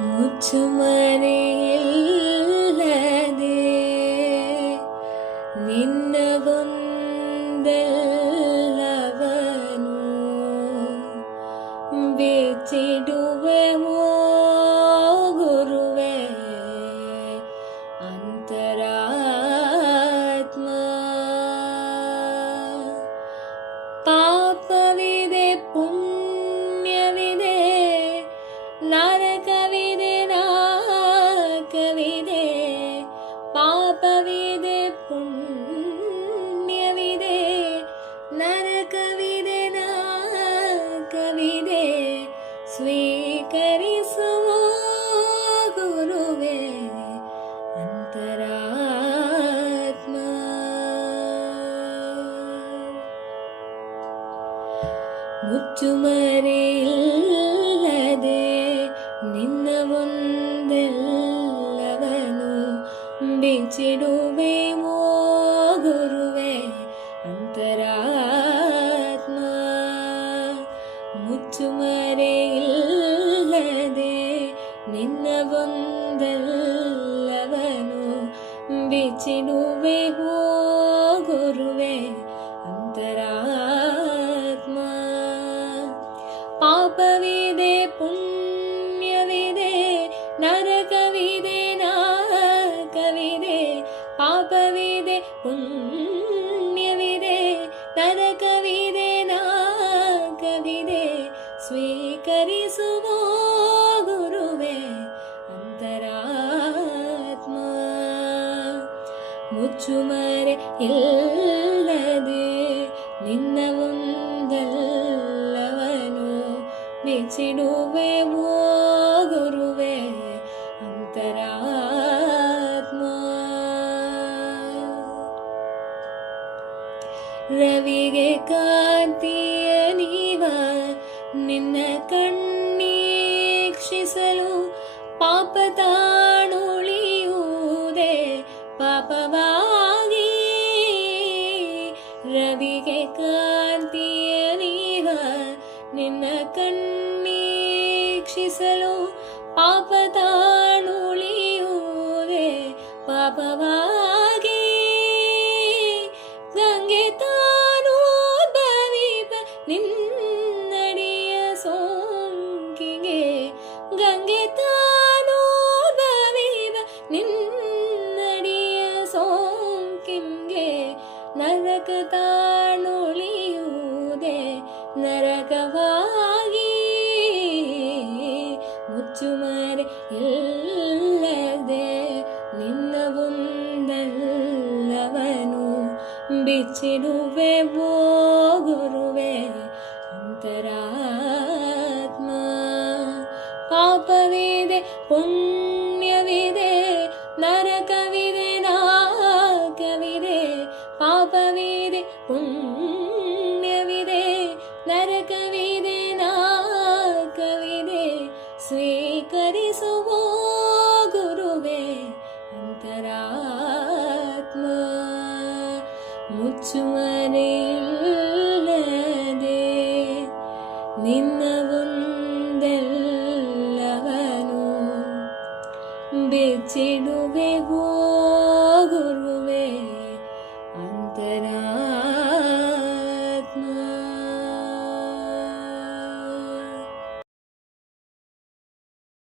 ಮುಚ್ಚುಮರೆಯಿಲ್ಲದೆ ನಿನ್ನ ಒಂದೆಲ್ಲವನು ಬಿಚ್ಚಿಡುವೆವೋ ಗುರುವೇ ಅಂತರಾತ್ಮ. ಪಾಪವಿದೆ, ಪುಣ್ಯವಿದೆ, ನರಕವಿದೆ, ನಾಕವಿದೆ. ಪಾಪವಿದೆ, ಪುಣ್ಯವಿದೆ, ನರಕವಿದೆ, ನಾಕವಿದೆ. ಸ್ವೀಕರಿಸುವ ಗುರುವೇ ಅಂತರಾತ್ಮ. ಮುಚ್ಚುಮರೆಯಿಲ್ಲದೆ ನಿನ್ನ ಒಂದೆಲ್ಲವನು ಬಿಚ್ಚಿಡುವೆವೋ ಗುರುವೇ ಅಂತರಾತ್ಮ. ಮುಚ್ಚುಮರೆಯಿಲ್ಲದೆ ನಿನ್ನ ಒಂದೆಲ್ಲವನು ಬಿಚ್ಚಿಡುವೆವೋ ಗುರುವೇ ಅಂತರಾತ್ಮ. ಪಾಪವಿದೆ, ಪುಣ್ಯವಿದೆ, ನರಕವಿದೆ, ನಾಕವಿದೆ. ಪಾಪವಿದೆ, ಪುಣ್ಯವಿದೆ, ನರಕವಿದೆ, ನಾಕವಿದೆ. ಸ್ವೀಕರಿಸುವ ಗುರುವೇ ಅಂತರಾತ್ಮ. ಮುಚ್ಚುಮರೆ ಇಲ್ಲದೆ ನಿನ್ನ ಒಂದೆಲ್ಲವನು ಬಿಚ್ಚಿಡುವೆವೋ ಗುರುವೇ ಅಂತರಾತ್ಮ. ರವಿಗೆ ಕಾಂತಿಯ ನೀವ ನಿನ್ನ ಕಣ್ಣೀಕ್ಷಿಸಲು ಪಾಪ ತಾಣುಳಿಯುವುದೇ ಪಾಪವಾಗಿ. ರವಿಗೆ ಕಾಂತಿಯ ನೀವ ನಿನ್ನ ಕಣ್ಣೀಕ್ಷಿಸಲು ಪಾಪ ತಾಣುಳಿಯುವುದೇ ಪಾಪವಾಗಿ. ಗಂಗೆ ತಾನು ಬವಿಪ ನಿನ್ನಡಿಯ ಸೋಂಕಿಗೆ. ಗಂಗೆ ತಾನು ಬವಿಪ ನಿನ್ನಡಿಯ ಸೋಂಕಿಗೆ. ನರಕ ತಾಣುಳಿಯುವುದೇ ನರಕವಾಗಿ. ಮುಚ್ಚುಮರೆ ಇಲ್ಲದೆ ನಿನ್ನ ಒಂದೆಲ್ಲವನು ಬಿಚ್ಚಿಡುವೆವೋ ಗುರುವೇ ಅಂತರಾತ್ಮ. ಪಾಪವಿದೆ, ಪುಣ್ಯವಿದೆ, ನರಕವಿದೆ, ನಾಕವಿದೆ. ಪಾಪವಿದೆ, ಪುಣ್ಯವಿದೆ, ನರಕವಿದೆ, ನಾಕವಿದೆ. ಸ್ವೀಕರಿಸುವ ಗುರುವೇ ಅಂತರಾತ್ಮ. ಮುಚ್ಚುಮರೆಯಿಲ್ಲದೆ ನಿನ್ನ ಒಂದೆಲ್ಲವನು ಬಿಚ್ಚಿಡುವೆವೋ